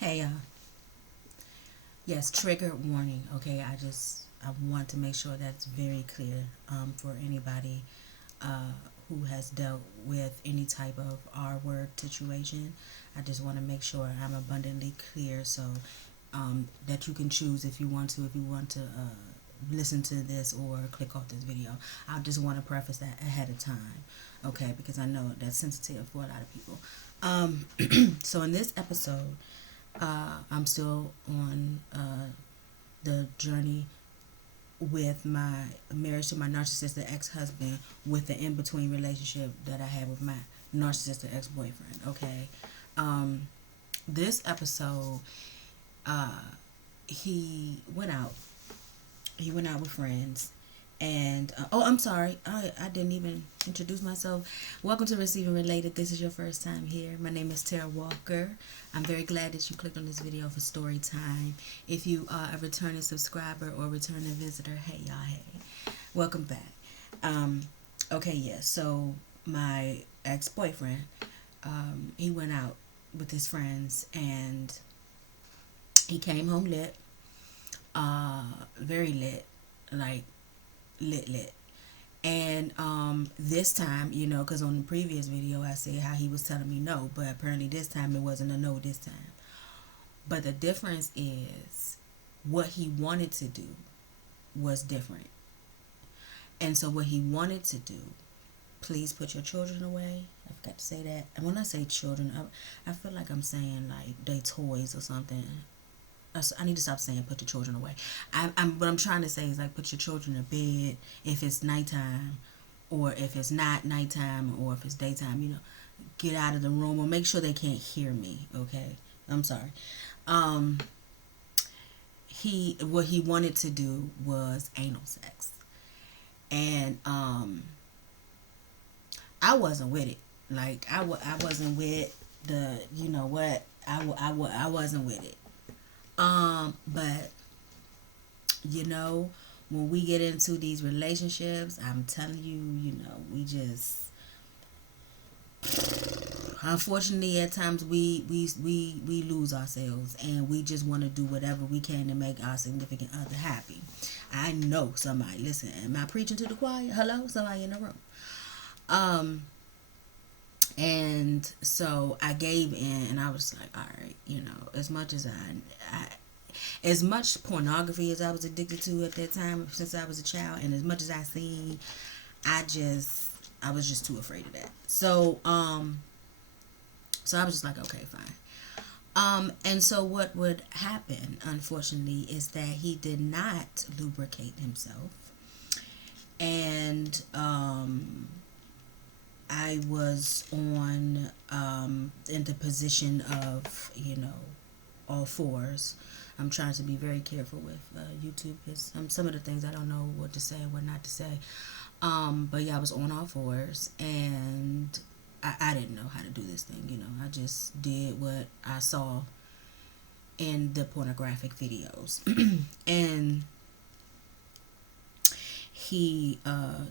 Hey, yes, trigger warning. Okay, I want to make sure that's very clear for anybody uh, who has dealt with any type of R word situation. I just want to make sure I'm abundantly clear so that you can choose if you want to listen to this or click off this video. I just want to preface that ahead of time, okay, because I know that's sensitive for a lot of people. So in this episode, I'm still on the journey with my marriage to my narcissistic ex-husband with the in-between relationship that I had with my narcissistic ex-boyfriend. Okay, um, this episode, uh, he went out. He went out with friends, and oh, I'm sorry, I didn't even introduce myself. Welcome to Receiving Related. This is your first time here. My name is Tara Walker. I'm very glad that you clicked on this video for story time. If you are a returning subscriber or returning visitor, hey y'all, hey, welcome back. Um, okay, yeah. So my ex-boyfriend, he went out with his friends, and he came home lit, very lit, like lit. And this time, because on the previous video I said how he was telling me no, but apparently this time it wasn't a no this time. But the difference is what he wanted to do was different. And so what he wanted to do, please put your children away. I forgot to say that. And when I say children, I feel like I'm saying like they toys or something. I need to stop saying put your children away. What I'm trying to say is like put your children to bed if it's nighttime, or if it's not nighttime, or if it's daytime. Get out of the room or make sure they can't hear me. Okay, I'm sorry. Um, what he wanted to do was anal sex, and I wasn't with it. Like I wasn't with the what I wasn't with it. But you know, when we get into these relationships, I'm telling you, we just unfortunately at times we lose ourselves, and we just want to do whatever we can to make our significant other happy. I know somebody. Listen, am I preaching to the choir? Hello, somebody in the room. Um, and so I gave in, and I was like, all right, as much as as much pornography as I was addicted to at that time since I was a child, and as much as I seen, I was just too afraid of that. So I was just like, okay, fine. And so what would happen, unfortunately, is that he did not lubricate himself, and I was on in the position of all fours. I'm trying to be very careful with YouTube because some of the things I don't know what to say and what not to say. But yeah, I was on all fours, and I didn't know how to do this thing. I just did what I saw in the pornographic videos. And he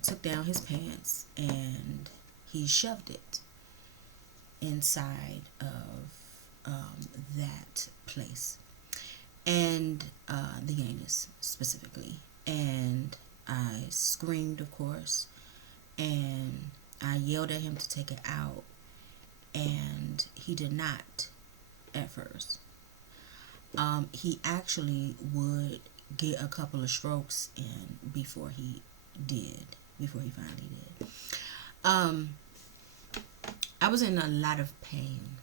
took down his pants and he shoved it inside of that place, and the anus specifically. And I screamed, of course, and I yelled at him to take it out, and he did not at first. He actually would get a couple of strokes in before he finally did. Um, I was in a lot of pain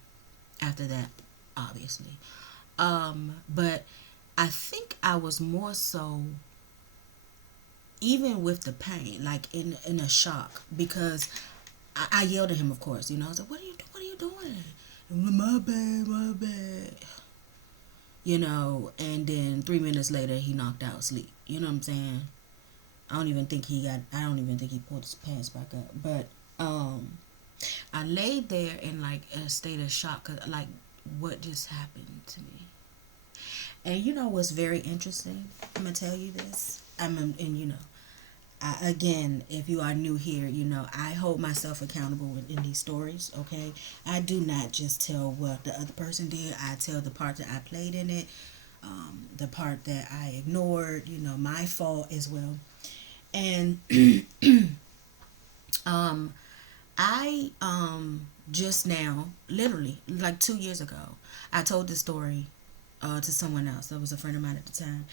after that, obviously. But I think I was more so, even with the pain, like in a shock, because I yelled at him, of course. I was like, "What are you doing? What are you doing?" My bad, my bad. And then 3 minutes later, he knocked out asleep. You know what I'm saying? I don't even think he pulled his pants back up. But I laid there in like a state of shock, 'cause, like, what just happened to me. And what's very interesting? I'm gonna tell you this. Again, if you are new here, I hold myself accountable in these stories, okay? I do not just tell what the other person did, I tell the part that I played in it, the part that I ignored, my fault as well. And um, I just now, literally, like 2 years ago, I told this story to someone else that was a friend of mine at the time.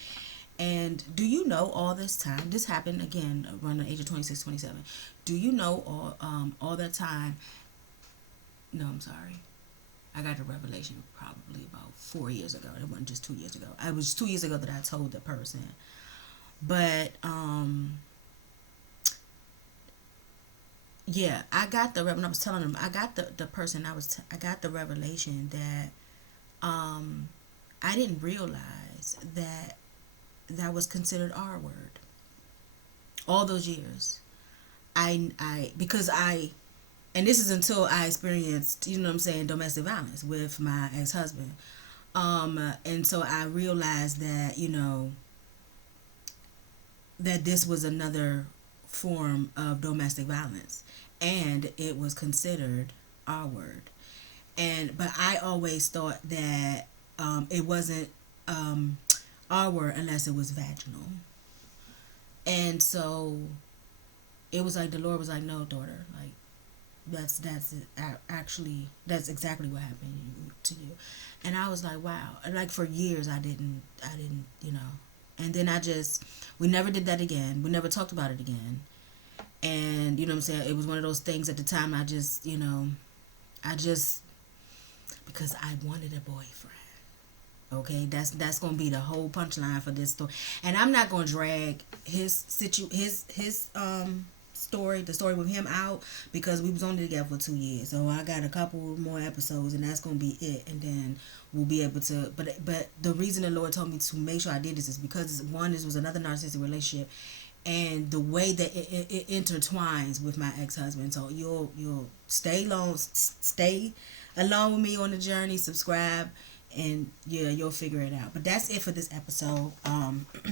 And do you know all this time? This happened again around the age of 26, 27. Do you know all that time? No, I'm sorry. I got a revelation probably about 4 years ago. It wasn't just 2 years ago. It was 2 years ago that I told the person. But yeah, I got when I was telling them, I got the person I got the revelation that I didn't realize that that was considered R word all those years. Because and this is until I experienced, you know what I'm saying, domestic violence with my ex-husband. And so I realized that, that this was another form of domestic violence, and it was considered R word. But I always thought that it wasn't R word unless it was vaginal. And so it was like the Lord was like, "No, daughter, like that's it. Actually, that's exactly what happened to you." And I was like, "Wow!" And like for years, I didn't, And then we never did that again. We never talked about it again. And you know what I'm saying? It was one of those things at the time. I just because I wanted a boyfriend. Okay, that's gonna be the whole punchline for this story, and I'm not gonna drag his story, the story with him out, because we was only together for 2 years. So I got a couple more episodes, and that's gonna be it, and then we'll be able to. But the reason the Lord told me to make sure I did this is because this was another narcissistic relationship, and the way that it intertwines with my ex-husband. So you'll stay along with me on the journey, subscribe, and yeah, you'll figure it out. But that's it for this episode.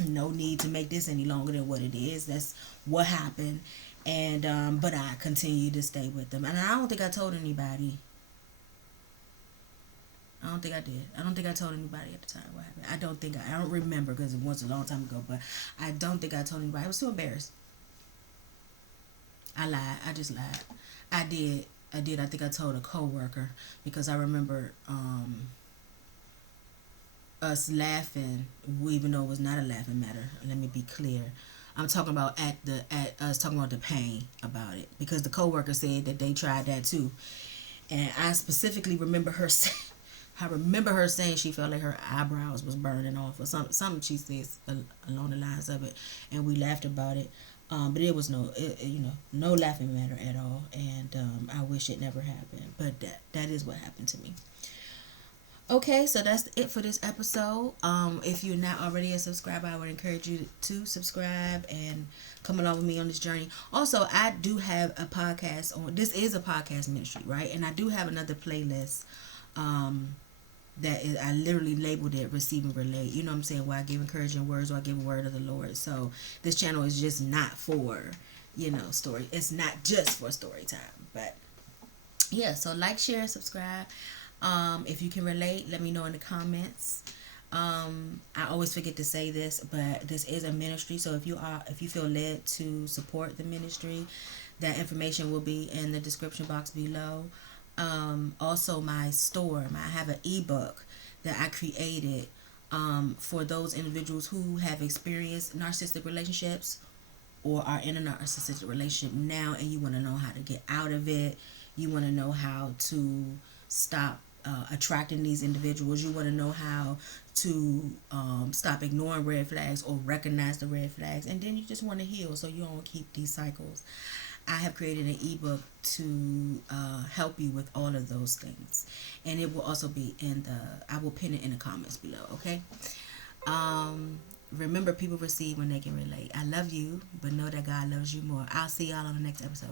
No need to make this any longer than what it is. That's what happened. And but I continue to stay with them, and I don't think I told anybody. I don't think I did. I don't think I told anybody at the time what happened. I don't remember because it was a long time ago, but I don't think I told anybody. I was too embarrassed. I lied. I just lied. I did. I did. I think I told a coworker because I remember us laughing, even though it was not a laughing matter. Let me be clear. I'm talking about at us talking about the pain about it, because the coworker said that they tried that too, and I specifically remember her saying, I remember her saying she felt like her eyebrows was burning off or something she says along the lines of it, and we laughed about it. But it was no laughing matter at all, and I wish it never happened. But that is what happened to me. Okay, so that's it for this episode. If you're not already a subscriber, I would encourage you to subscribe and come along with me on this journey. Also, I do have a podcast this is a podcast ministry, right? And I do have another playlist that is, I literally labeled it Receive and Relate. You know what I'm saying? Where I give encouraging words or I give a word of the Lord. So this channel is just not for, story. It's not just for story time. But yeah, so like, share, subscribe. If you can relate, let me know in the comments. I always forget to say this, but this is a ministry. So if you feel led to support the ministry, that information will be in the description box below. Also my store, I have an ebook that I created for those individuals who have experienced narcissistic relationships or are in a narcissistic relationship now, and you want to know how to get out of it. You want to know how to stop attracting these individuals. You want to know how to stop ignoring red flags or recognize the red flags, and then you just want to heal so you don't keep these cycles. I have created an ebook to help you with all of those things, and it will also be I will pin it in the comments below. Okay. Remember, people receive when they can relate. I love you, but know that God loves you more. I'll see y'all on the next episode.